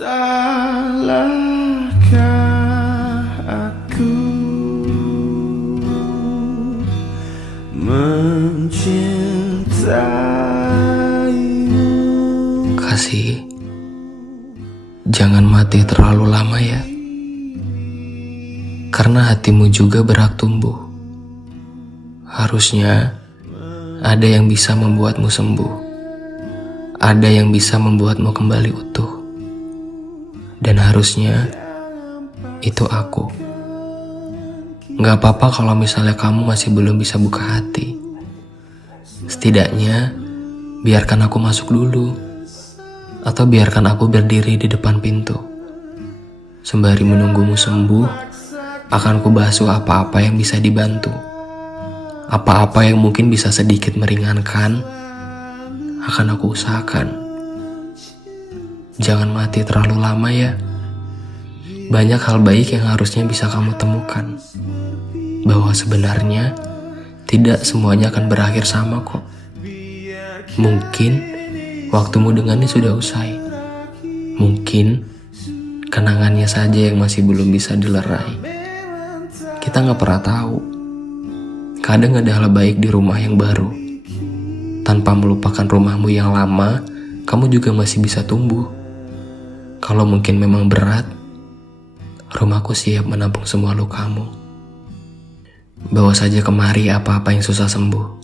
Salahkah aku mencintaimu? Kasih, jangan mati terlalu lama ya. Karena hatimu juga berhak tumbuh. Harusnya ada yang bisa membuatmu sembuh. Ada yang bisa membuatmu kembali utuh. Dan harusnya itu aku. Gak apa-apa kalau misalnya kamu masih belum bisa buka hati. Setidaknya biarkan aku masuk dulu. Atau biarkan aku berdiri di depan pintu. Sembari menunggumu sembuh, akan kubasuh apa-apa yang bisa dibantu. Apa-apa yang mungkin bisa sedikit meringankan, akan aku usahakan. Jangan mati terlalu lama ya. Banyak hal baik yang harusnya bisa kamu temukan. Bahwa sebenarnya tidak semuanya akan berakhir sama kok. Mungkin waktumu dengannya sudah usai. Mungkin kenangannya saja yang masih belum bisa dilerai. Kita gak pernah tahu. Kadang ada hal baik di rumah yang baru. Tanpa melupakan rumahmu yang lama, kamu juga masih bisa tumbuh. Kalau mungkin memang berat, rumahku siap menampung semua lukamu. Bawa saja kemari apa-apa yang susah sembuh.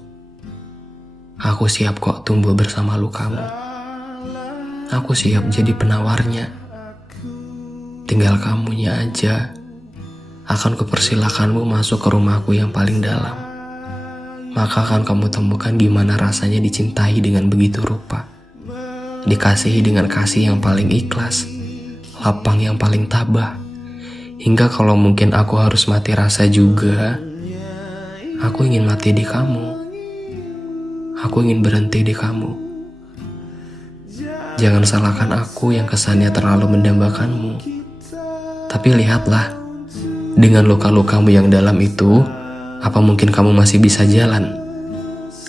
Aku siap kok tumbuh bersama lukamu. Aku siap jadi penawarnya. Tinggal kamunya aja. Akan kupersilakanmu masuk ke rumahku yang paling dalam. Maka akan kamu temukan gimana rasanya dicintai dengan begitu rupa. Dikasihi dengan kasih yang paling ikhlas, lapang yang paling tabah. Hingga kalau mungkin aku harus mati rasa juga, aku ingin mati di kamu. Aku ingin berhenti di kamu. Jangan salahkan aku yang kesannya terlalu mendambakanmu. Tapi lihatlah, dengan luka-lukamu yang dalam itu, apa mungkin kamu masih bisa jalan?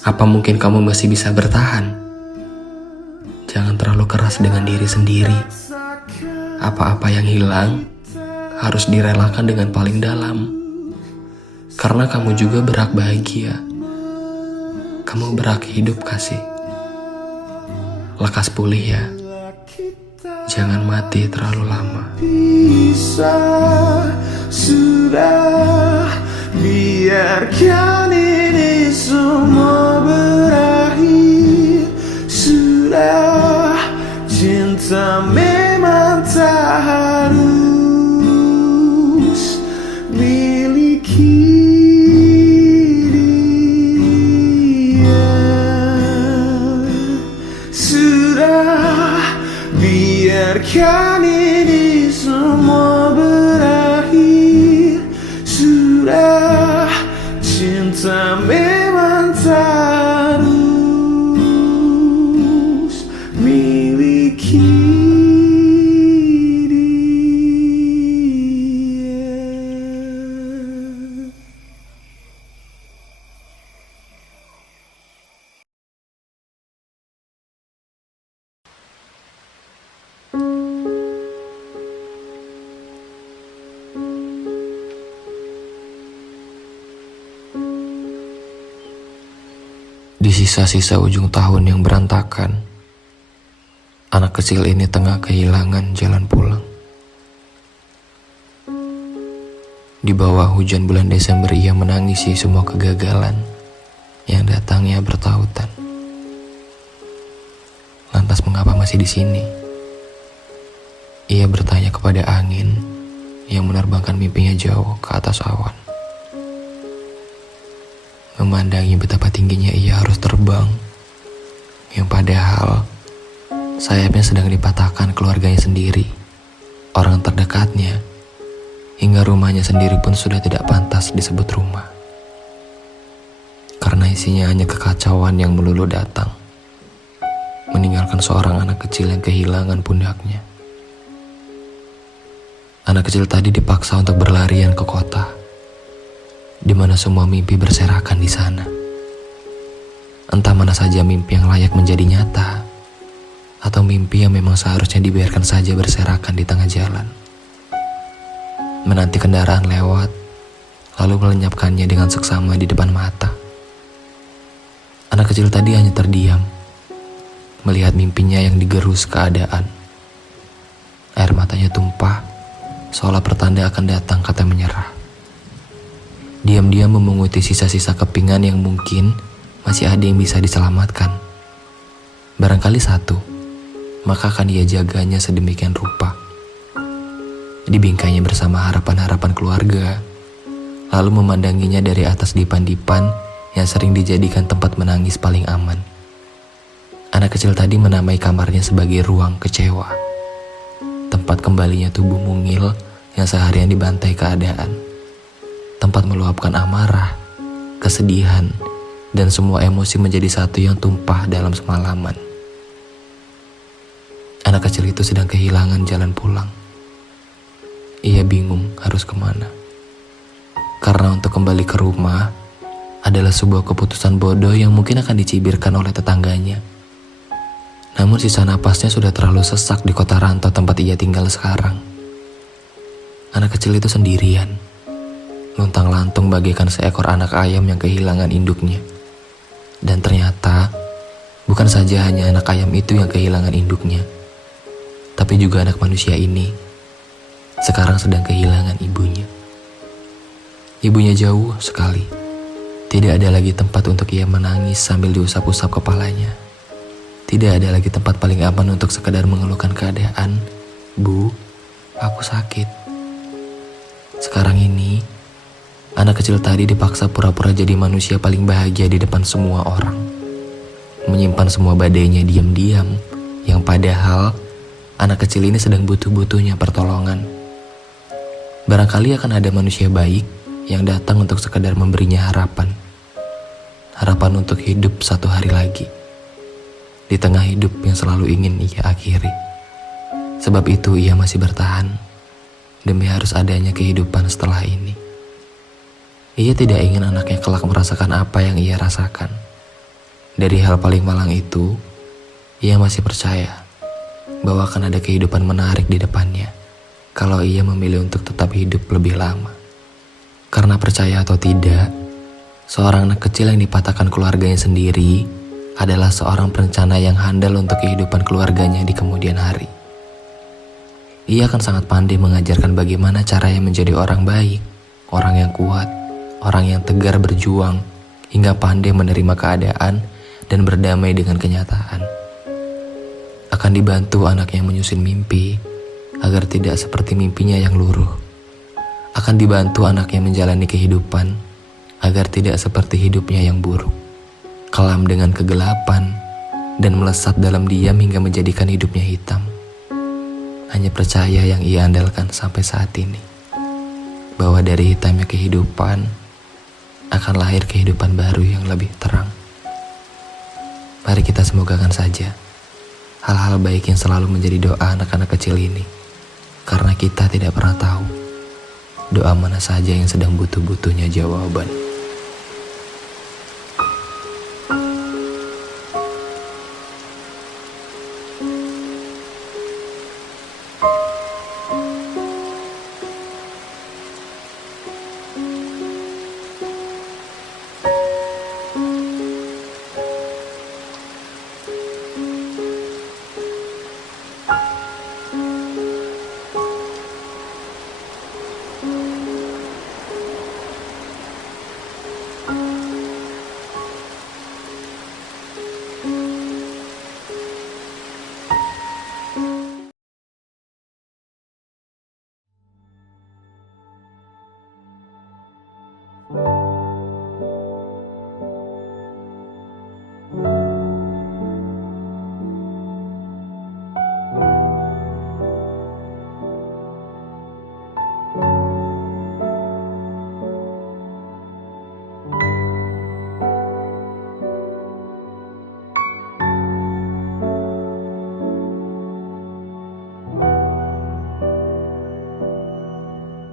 Apa mungkin kamu masih bisa bertahan? Jangan terlalu keras dengan diri sendiri. Apa-apa yang hilang harus direlakan dengan paling dalam. Karena kamu juga berhak bahagia. Kamu berhak hidup, kasih. Lekas pulih ya. Jangan mati terlalu lama. Bisa sudah, biarkan ini semua berakhir. Sudah, cinta memang tak harus miliki dia. Sudah, biarkan ini semua berakhir. Sudah, cinta memang tak harus miliki dia. Di sisa-sisa ujung tahun yang berantakan, anak kecil ini tengah kehilangan jalan pulang. Di bawah hujan bulan Desember ia menangisi semua kegagalan yang datangnya bertautan. Lantas mengapa masih di sini? Ia bertanya kepada angin yang menerbangkan mimpinya jauh ke atas awan. Memandangi betapa tingginya ia harus terbang, yang padahal sayapnya sedang dipatahkan keluarganya sendiri, orang terdekatnya, hingga rumahnya sendiri pun sudah tidak pantas disebut rumah. Karena isinya hanya kekacauan yang melulu datang, meninggalkan seorang anak kecil yang kehilangan pundaknya. Anak kecil tadi dipaksa untuk berlarian ke kota, di mana semua mimpi berserakan di sana. Entah mana saja mimpi yang layak menjadi nyata, Atau mimpi yang memang seharusnya dibiarkan saja berserakan di tengah jalan. Menanti kendaraan lewat, lalu melenyapkannya dengan seksama di depan mata. Anak kecil tadi hanya terdiam, melihat mimpinya yang digerus keadaan. Air matanya tumpah, seolah pertanda akan datang kata menyerah. Diam-diam memunguti sisa-sisa kepingan yang mungkin masih ada yang bisa diselamatkan. Barangkali satu, maka akan ia jaganya sedemikian rupa. Dibingkainya bersama harapan-harapan keluarga, lalu memandanginya dari atas dipan-dipan yang sering dijadikan tempat menangis paling aman. Anak kecil tadi menamai kamarnya sebagai ruang kecewa, tempat kembalinya tubuh mungil yang seharian dibantai keadaan, tempat meluapkan amarah, kesedihan, dan semua emosi menjadi satu yang tumpah dalam semalaman. Anak kecil itu sedang kehilangan jalan pulang. Ia bingung harus kemana. Karena untuk kembali ke rumah adalah sebuah keputusan bodoh yang mungkin akan dicibirkan oleh tetangganya. Namun sisa napasnya sudah terlalu sesak di kota rantau tempat ia tinggal sekarang. Anak kecil itu sendirian, luntang-lantung bagaikan seekor anak ayam yang kehilangan induknya. Dan ternyata bukan saja hanya anak ayam itu yang kehilangan induknya, tapi juga anak manusia ini sekarang sedang kehilangan ibunya. Ibunya jauh sekali. Tidak ada lagi tempat untuk ia menangis sambil diusap-usap kepalanya. Tidak ada lagi tempat paling aman untuk sekedar mengeluhkan keadaan. Bu, aku sakit. Sekarang ini, anak kecil tadi dipaksa pura-pura jadi manusia paling bahagia di depan semua orang. Menyimpan semua badainya diam-diam, yang padahal anak kecil ini sedang butuh-butuhnya pertolongan. Barangkali akan ada manusia baik yang datang untuk sekedar memberinya harapan. Harapan untuk hidup satu hari lagi, di tengah hidup yang selalu ingin ia akhiri. Sebab itu ia masih bertahan, demi harus adanya kehidupan setelah ini. Ia tidak ingin anaknya kelak merasakan apa yang ia rasakan. Dari hal paling malang itu, ia masih percaya bahwa akan ada kehidupan menarik di depannya kalau ia memilih untuk tetap hidup lebih lama. Karena percaya atau tidak, seorang anak kecil yang dipatahkan keluarganya sendiri adalah seorang perencana yang handal untuk kehidupan keluarganya di kemudian hari. Ia akan sangat pandai mengajarkan bagaimana caranya menjadi orang baik, orang yang kuat, orang yang tegar berjuang, hingga pandai menerima keadaan dan berdamai dengan kenyataan. Akan dibantu anaknya menyusun mimpi agar tidak seperti mimpinya yang luruh. Akan dibantu anaknya menjalani kehidupan agar tidak seperti hidupnya yang buruk, kelam dengan kegelapan, dan melesat dalam diam hingga menjadikan hidupnya hitam. Hanya percaya yang ia andalkan sampai saat ini, bahwa dari hitamnya kehidupan akan lahir kehidupan baru yang lebih terang. Mari kita semogakan saja hal-hal baik yang selalu menjadi doa anak-anak kecil ini, karena kita tidak pernah tahu doa mana saja yang sedang butuh-butuhnya jawaban.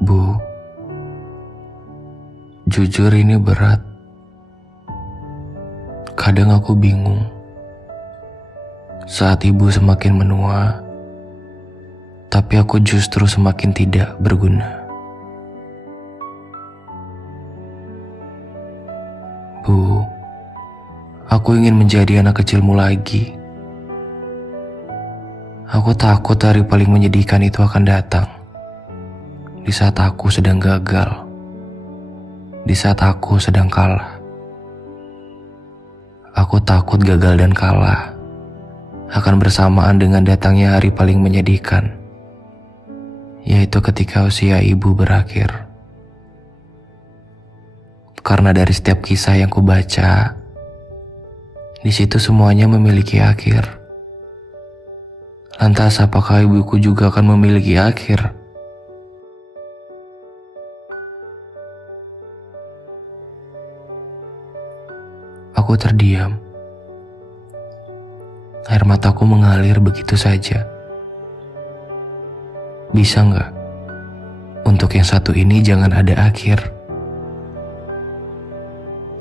Bu, jujur ini berat. Kadang aku bingung Saat ibu semakin menua, tapi aku justru semakin tidak berguna. Bu, aku ingin menjadi anak kecilmu lagi. Aku takut hari paling menyedihkan itu akan datang. Di saat aku sedang gagal. Di saat aku sedang kalah. Aku takut gagal dan kalah akan bersamaan dengan datangnya hari paling menyedihkan, yaitu ketika usia ibu berakhir. Karena dari setiap kisah yang kubaca, di situ semuanya memiliki akhir. Lantas apakah ibuku juga akan memiliki akhir? Aku terdiam. Air mataku mengalir begitu saja. Bisa nggak? Untuk yang satu ini jangan ada akhir.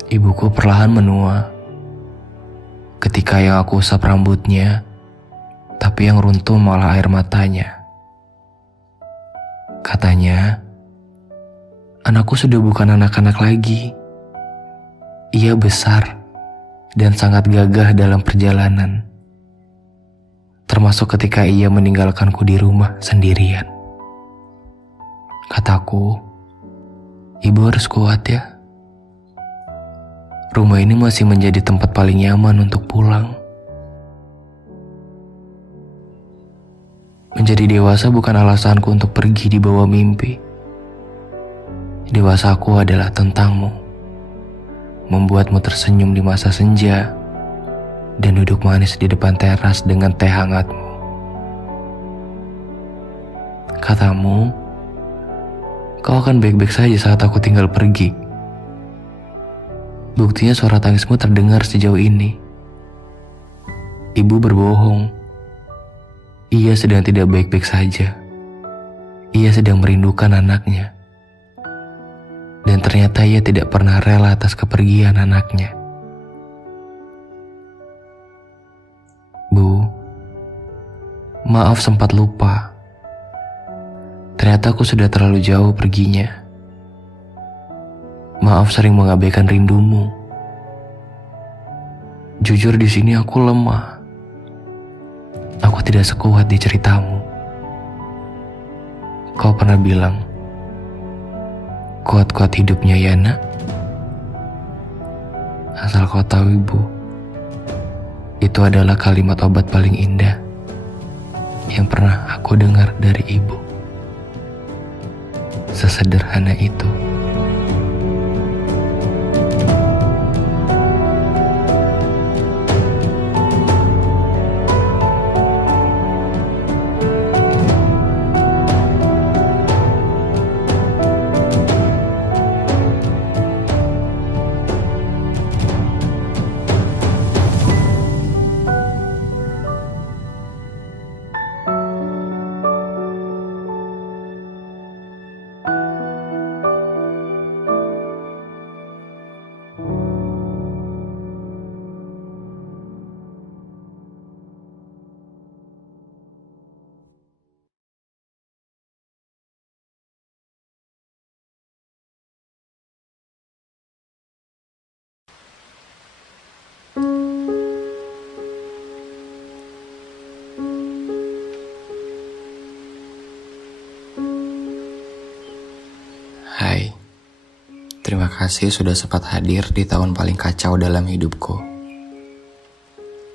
Ibuku perlahan menua. Ketika yang aku usap rambutnya, tapi yang runtuh malah air matanya. Katanya, anakku sudah bukan anak-anak lagi. Ia besar dan sangat gagah dalam perjalanan. Termasuk ketika ia meninggalkanku di rumah sendirian. Kataku, ibu harus kuat ya. Rumah ini masih menjadi tempat paling nyaman untuk pulang. Menjadi dewasa bukan alasanku untuk pergi di bawah mimpi. Dewasaku adalah tentangmu. Membuatmu tersenyum di masa senja dan duduk manis di depan teras dengan teh hangatmu. Katamu, kau akan baik-baik saja saat aku tinggal pergi. Buktinya suara tangismu terdengar sejauh ini. Ibu berbohong. Ia sedang tidak baik-baik saja. Ia sedang merindukan anaknya. Dan ternyata ia tidak pernah rela atas kepergian anaknya. Bu, maaf sempat lupa. Ternyata aku sudah terlalu jauh perginya. Maaf sering mengabaikan rindumu. Jujur di sini aku lemah. Aku tidak sekuat di ceritamu. Kau pernah bilang, kuat-kuat hidupnya ya nak. Asal kau tahu ibu, itu adalah kalimat obat paling indah yang pernah aku dengar dari ibu. Sesederhana itu. Hai, terima kasih sudah sempat hadir di tahun paling kacau dalam hidupku.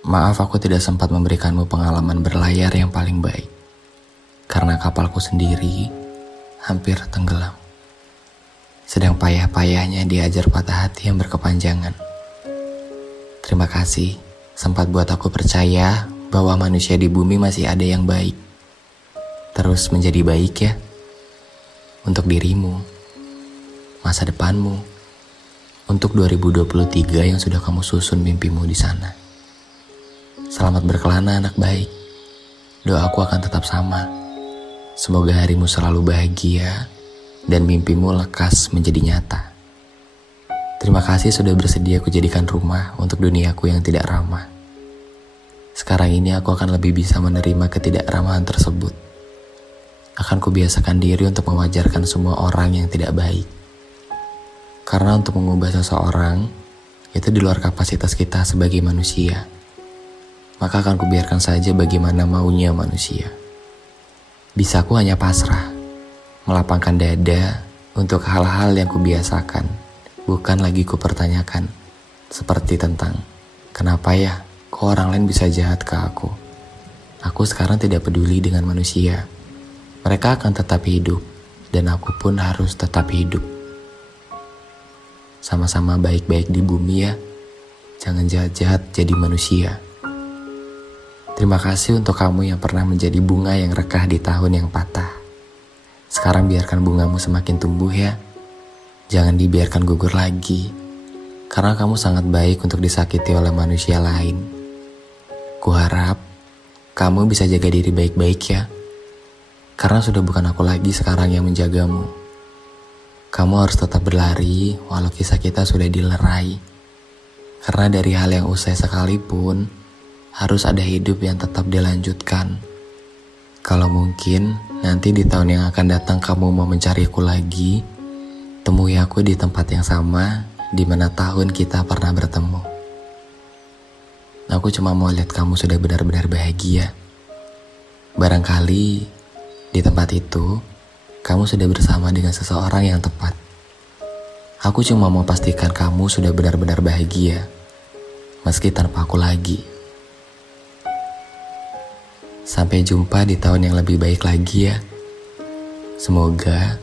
Maaf aku tidak sempat memberikanmu pengalaman berlayar yang paling baik, karena kapalku sendiri hampir tenggelam. Sedang payah-payahnya diajar patah hati yang berkepanjangan. Terima kasih sempat buat aku percaya bahwa manusia di bumi masih ada yang baik. Terus menjadi baik ya, untuk dirimu, masa depanmu, untuk 2023 yang sudah kamu susun mimpimu di sana. Selamat berkelana anak baik. Doaku akan tetap sama. Semoga harimu selalu bahagia dan mimpimu lekas menjadi nyata. Terima kasih sudah bersedia kujadikan rumah untuk duniaku yang tidak ramah. Sekarang ini aku akan lebih bisa menerima ketidakramahan tersebut. Akan kubiasakan diri untuk mewajarkan semua orang yang tidak baik. Karena untuk mengubah seseorang, itu di luar kapasitas kita sebagai manusia. Maka akan kubiarkan saja bagaimana maunya manusia. Bisaku hanya pasrah, melapangkan dada untuk hal-hal yang kubiasakan, bukan lagi kupertanyakan. Seperti tentang, kenapa ya, kok orang lain bisa jahat ke aku? Aku sekarang tidak peduli dengan manusia. Mereka akan tetap hidup, dan aku pun harus tetap hidup. Sama-sama baik-baik di bumi ya. Jangan jahat-jahat jadi manusia. Terima kasih untuk kamu yang pernah menjadi bunga yang rekah di tahun yang patah. Sekarang biarkan bungamu semakin tumbuh ya. Jangan dibiarkan gugur lagi. Karena kamu sangat baik untuk disakiti oleh manusia lain. Kuharap kamu bisa jaga diri baik-baik ya. Karena sudah bukan aku lagi sekarang yang menjagamu. Kamu harus tetap berlari walau kisah kita sudah dilerai. Karena dari hal yang usai sekalipun, harus ada hidup yang tetap dilanjutkan. Kalau mungkin nanti di tahun yang akan datang kamu mau mencariku lagi, temui aku di tempat yang sama di mana tahun kita pernah bertemu. Aku cuma mau lihat kamu sudah benar-benar bahagia. Barangkali di tempat itu, kamu sudah bersama dengan seseorang yang tepat. Aku cuma mau pastikan kamu sudah benar-benar bahagia, meski tanpa aku lagi. Sampai jumpa di tahun yang lebih baik lagi ya. Semoga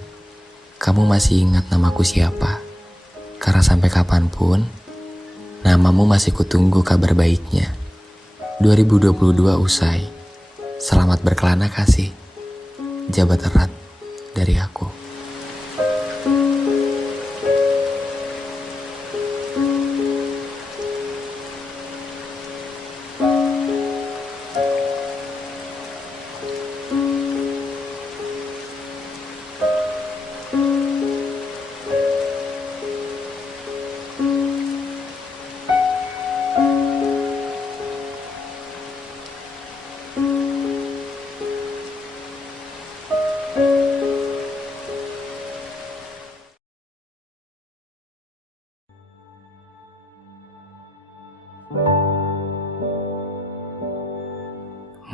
kamu masih ingat namaku siapa. Karena sampai kapanpun, namamu masih kutunggu kabar baiknya. 2022 usai. Selamat berkelana kasih. Jabat erat dari aku.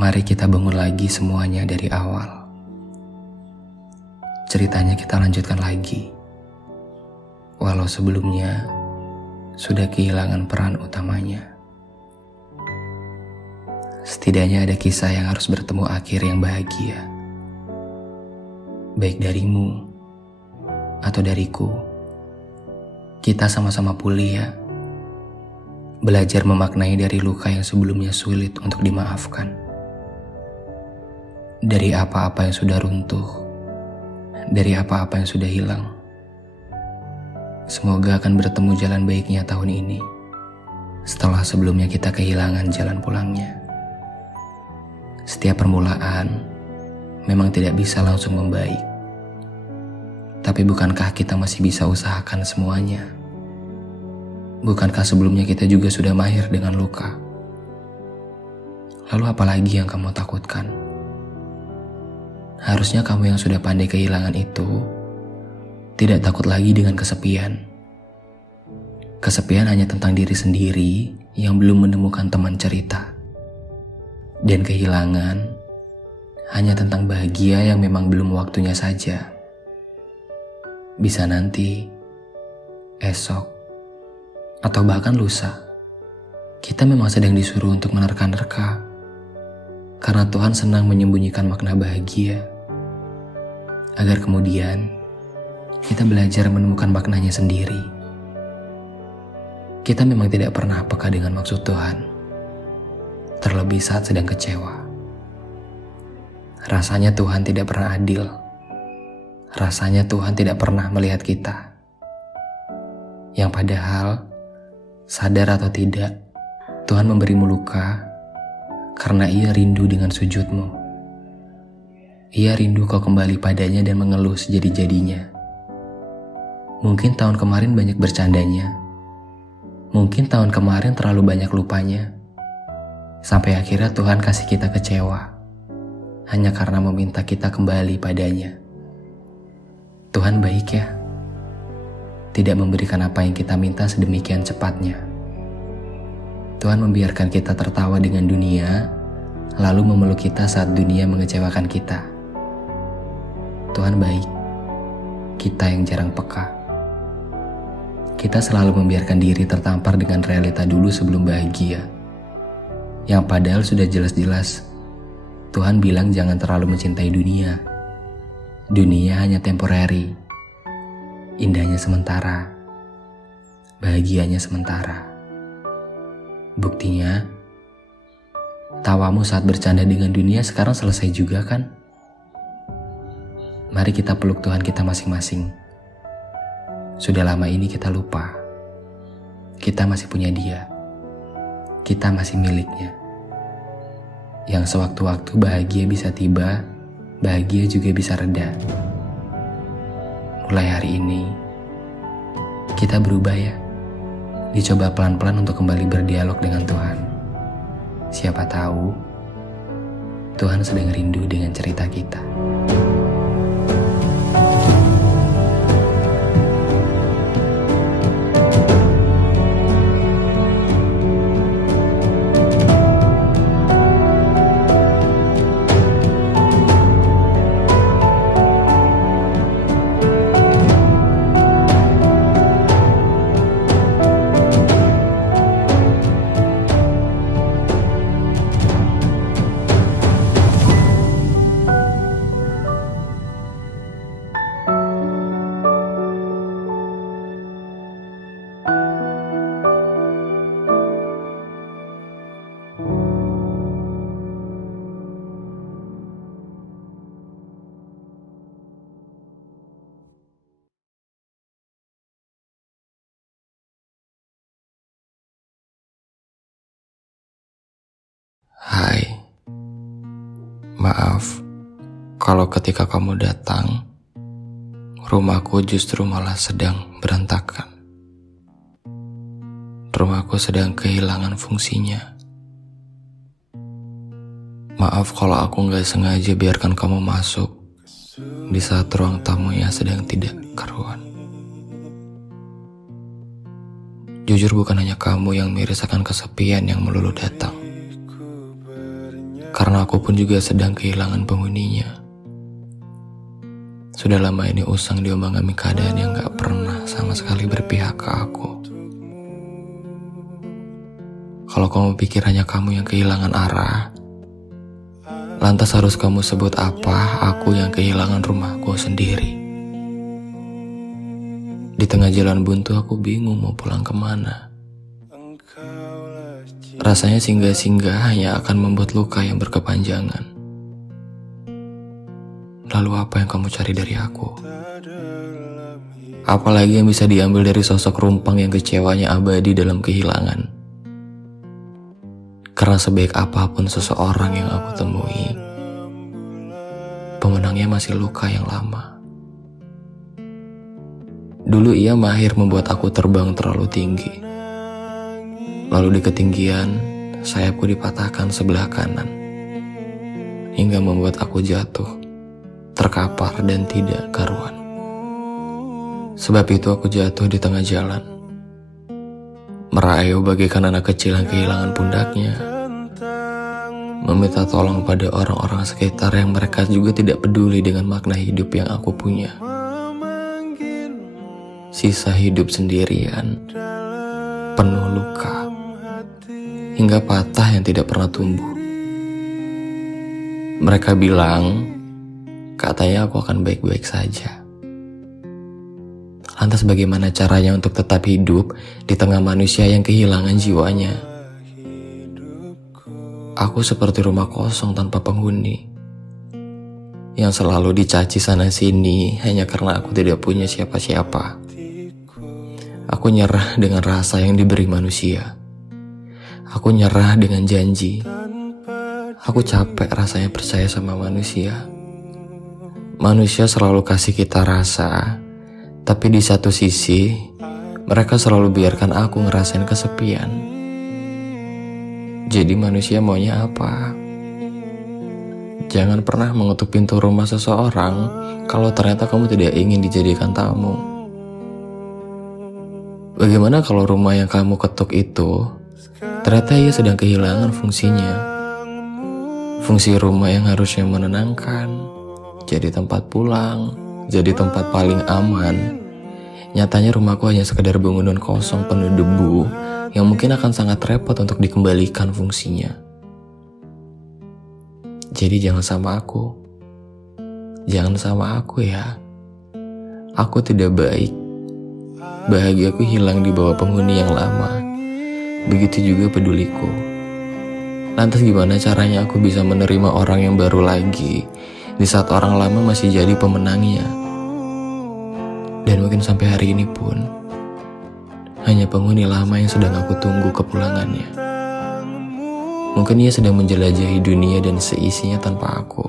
Mari kita bangun lagi semuanya dari awal. Ceritanya kita lanjutkan lagi. Walau sebelumnya sudah kehilangan peran utamanya. Setidaknya ada kisah yang harus bertemu akhir yang bahagia. Baik darimu atau dariku. Kita sama-sama pulih ya. Belajar memaknai dari luka yang sebelumnya sulit untuk dimaafkan. Dari apa-apa yang sudah runtuh, dari apa-apa yang sudah hilang. Semoga akan bertemu jalan baiknya tahun ini, setelah sebelumnya kita kehilangan jalan pulangnya. Setiap permulaan memang tidak bisa langsung membaik. Tapi bukankah kita masih bisa usahakan semuanya? Bukankah sebelumnya kita juga sudah mahir dengan luka? Lalu apalagi yang kamu takutkan? Harusnya kamu yang sudah pandai kehilangan itu tidak takut lagi dengan kesepian. Kesepian hanya tentang diri sendiri yang belum menemukan teman cerita. Dan kehilangan hanya tentang bahagia yang memang belum waktunya saja. Bisa nanti, esok, atau bahkan lusa. Kita memang sedang disuruh untuk menerka-nerka. Karena Tuhan senang menyembunyikan makna bahagia. Agar kemudian kita belajar menemukan maknanya sendiri. Kita memang tidak pernah peka dengan maksud Tuhan. Terlebih saat sedang kecewa. Rasanya Tuhan tidak pernah adil. Rasanya Tuhan tidak pernah melihat kita. Yang padahal, sadar atau tidak, Tuhan memberimu luka karena Ia rindu dengan sujudmu. Ia rindu kau kembali padanya dan mengeluh sejadi-jadinya. Mungkin tahun kemarin banyak bercandanya. Mungkin tahun kemarin terlalu banyak lupanya. Sampai akhirnya Tuhan kasih kita kecewa hanya karena meminta kita kembali padanya. Tuhan baik ya, tidak memberikan apa yang kita minta sedemikian cepatnya. Tuhan membiarkan kita tertawa dengan dunia, lalu memeluk kita saat dunia mengecewakan kita. Tuhan baik, kita yang jarang peka. Kita selalu membiarkan diri tertampar dengan realita dulu sebelum bahagia. Yang padahal sudah jelas-jelas Tuhan bilang jangan terlalu mencintai dunia. Dunia hanya temporary, indahnya sementara, bahagianya sementara. Buktinya, tawamu saat bercanda dengan dunia sekarang selesai juga kan? Mari kita peluk Tuhan kita masing-masing. Sudah lama ini kita lupa, kita masih punya Dia. Kita masih miliknya. Yang sewaktu-waktu bahagia bisa tiba, bahagia juga bisa reda. Mulai hari ini, kita berubah ya. Dicoba pelan-pelan untuk kembali berdialog dengan Tuhan. Siapa tahu, Tuhan sedang rindu dengan cerita kita. Hai, maaf kalau ketika kamu datang, rumahku justru malah sedang berantakan. Rumahku sedang kehilangan fungsinya. Maaf kalau aku gak sengaja biarkan kamu masuk di saat ruang tamunya sedang tidak karuan. Jujur bukan hanya kamu yang merasakan kesepian yang melulu datang. Karena aku pun juga sedang kehilangan penghuninya. Sudah lama ini usang diombang-ambing keadaan yang gak pernah sama sekali berpihak ke aku. Kalau kamu pikir hanya kamu yang kehilangan arah, lantas harus kamu sebut apa aku yang kehilangan rumahku sendiri. Di tengah jalan buntu aku bingung mau pulang kemana. Rasanya singgah-singgah hanya akan membuat luka yang berkepanjangan. Lalu apa yang kamu cari dari aku? Apalagi yang bisa diambil dari sosok rumpang yang kecewanya abadi dalam kehilangan? Karena sebaik apapun seseorang yang aku temui, pemenangnya masih luka yang lama. Dulu ia mahir membuat aku terbang terlalu tinggi. Lalu di ketinggian, sayapku dipatahkan sebelah kanan. Hingga membuat aku jatuh, terkapar dan tidak karuan. Sebab itu aku jatuh di tengah jalan. Merayu bagaikan anak kecil yang kehilangan pundaknya. Meminta tolong pada orang-orang sekitar yang mereka juga tidak peduli dengan makna hidup yang aku punya. Sisa hidup sendirian, penuh luka, hingga patah yang tidak pernah tumbuh. Mereka bilang, katanya aku akan baik-baik saja. Lantas bagaimana caranya untuk tetap hidup di tengah manusia yang kehilangan jiwanya? Aku seperti rumah kosong tanpa penghuni, yang selalu dicaci sana-sini hanya karena aku tidak punya siapa-siapa. Aku nyerah dengan rasa yang diberi manusia. Aku nyerah dengan janji. Aku capek rasanya percaya sama manusia. Manusia selalu kasih kita rasa, tapi di satu sisi, mereka selalu biarkan aku ngerasain kesepian. Jadi manusia maunya apa? Jangan pernah mengetuk pintu rumah seseorang kalau ternyata kamu tidak ingin dijadikan tamu. Bagaimana kalau rumah yang kamu ketuk itu ternyata ia sedang kehilangan fungsinya? Fungsi rumah yang harusnya menenangkan, jadi tempat pulang, jadi tempat paling aman. Nyatanya rumahku hanya sekedar bangunan kosong penuh debu yang mungkin akan sangat repot untuk dikembalikan fungsinya. Jadi jangan sama aku. Jangan sama aku ya. Aku tidak baik. Bahagiaku hilang di bawah penghuni yang lama. Begitu juga peduliku. Lantas gimana caranya aku bisa menerima orang yang baru lagi di saat orang lama masih jadi pemenangnya? Dan mungkin sampai hari ini pun hanya penghuni lama yang sedang aku tunggu kepulangannya. Mungkin ia sedang menjelajahi dunia dan seisinya tanpa aku.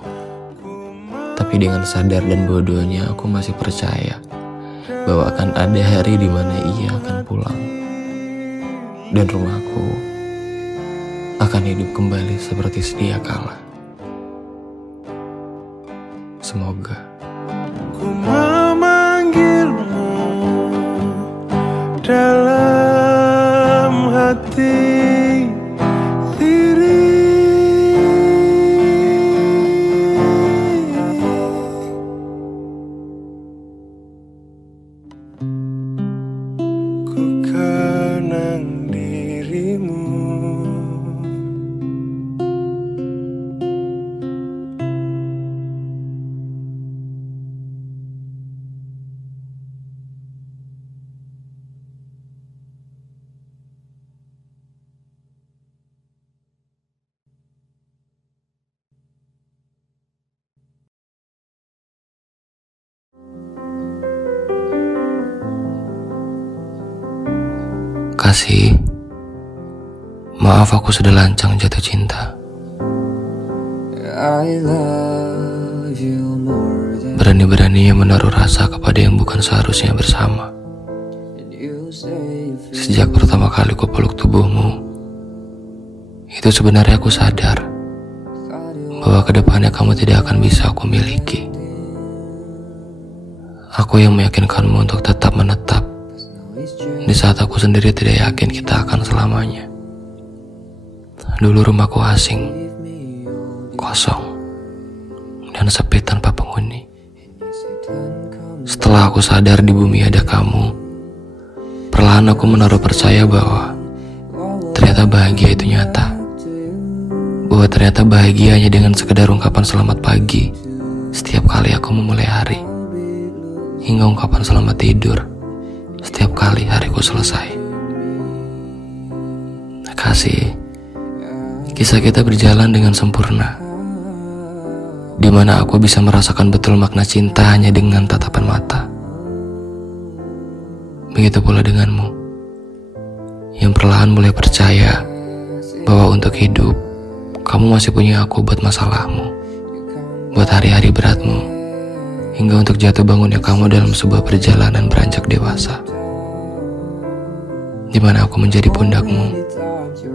Tapi dengan sadar dan bodohnya aku masih percaya bahwa akan ada hari di mana ia akan pulang. Dan rumahku akan hidup kembali seperti sedia kala. Semoga. Ku memanggilmu dalam hati. Ku kenang dirimu. Kasih, maaf aku sudah lancang jatuh cinta. Berani-beraninya menaruh rasa kepada yang bukan seharusnya bersama. Sejak pertama kali ku peluk tubuhmu, itu sebenarnya aku sadar bahwa kedepannya kamu tidak akan bisa aku miliki. Aku yang meyakinkanmu untuk tetap menetap di saat aku sendiri tidak yakin kita akan selamanya. Dulu rumahku asing, kosong, dan sepi tanpa penghuni. Setelah aku sadar di bumi ada kamu, perlahan aku menaruh percaya bahwa ternyata bahagia itu nyata. Bahwa ternyata bahagia hanya dengan sekedar ungkapan selamat pagi setiap kali aku memulai hari, hingga ungkapan selamat tidur setiap kali hariku selesai. Kasih, kisah kita berjalan dengan sempurna, di mana aku bisa merasakan betul makna cinta hanya dengan tatapan mata. Begitu pula denganmu, yang perlahan mulai percaya bahwa untuk hidup, kamu masih punya aku buat masalahmu, buat hari-hari beratmu, hingga untuk jatuh bangunnya kamu dalam sebuah perjalanan beranjak dewasa, di mana aku menjadi pundakmu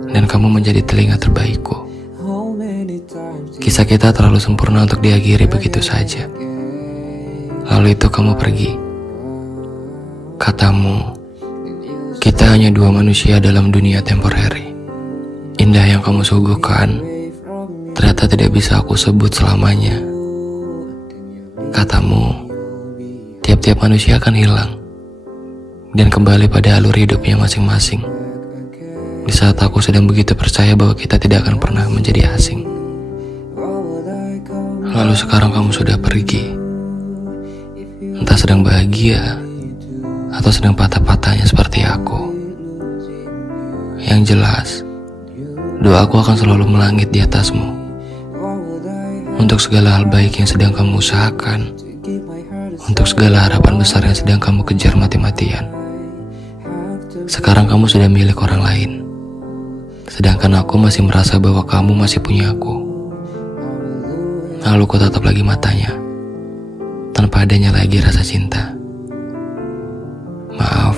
dan kamu menjadi telinga terbaikku. Kisah kita terlalu sempurna untuk diakhiri begitu saja. Lalu itu kamu pergi. Katamu, kita hanya dua manusia dalam dunia temporary. Indah yang kamu suguhkan ternyata tidak bisa aku sebut selamanya. Katamu, tiap-tiap manusia akan hilang dan kembali pada alur hidupnya masing-masing. Di saat aku sedang begitu percaya bahwa kita tidak akan pernah menjadi asing. Lalu sekarang kamu sudah pergi, entah sedang bahagia atau sedang patah-patahnya seperti aku. Yang jelas, doaku akan selalu melangit di atasmu untuk segala hal baik yang sedang kamu usahakan, untuk segala harapan besar yang sedang kamu kejar mati-matian. Sekarang kamu sudah milik orang lain, sedangkan aku masih merasa bahwa kamu masih punya aku. Lalu ku tatap lagi matanya, tanpa adanya lagi rasa cinta. Maaf,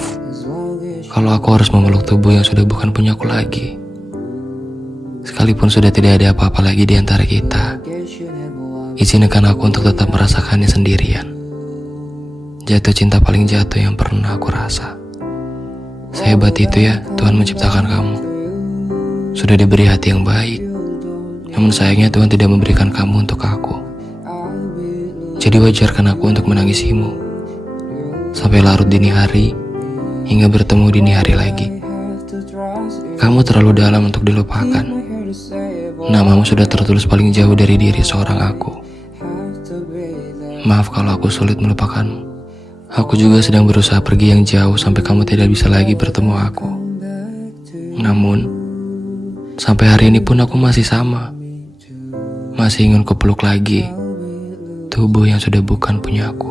kalau aku harus memeluk tubuh yang sudah bukan punyaku lagi. Sekalipun sudah tidak ada apa-apa lagi di antara kita, izinkan aku untuk tetap merasakannya sendirian. Jatuh cinta paling jatuh yang pernah aku rasa. Sehebat itu ya Tuhan menciptakan kamu. Sudah diberi hati yang baik, namun sayangnya Tuhan tidak memberikan kamu untuk aku. Jadi wajarkan aku untuk menangisimu sampai larut dini hari, hingga bertemu dini hari lagi. Kamu terlalu dalam untuk dilupakan. Namamu sudah tertulis paling jauh dari diri seorang aku. Maaf kalau aku sulit melupakanmu. Aku juga sedang berusaha pergi yang jauh sampai kamu tidak bisa lagi bertemu aku. Namun, sampai hari ini pun aku masih sama. Masih ingin kupeluk lagi tubuh yang sudah bukan punya aku.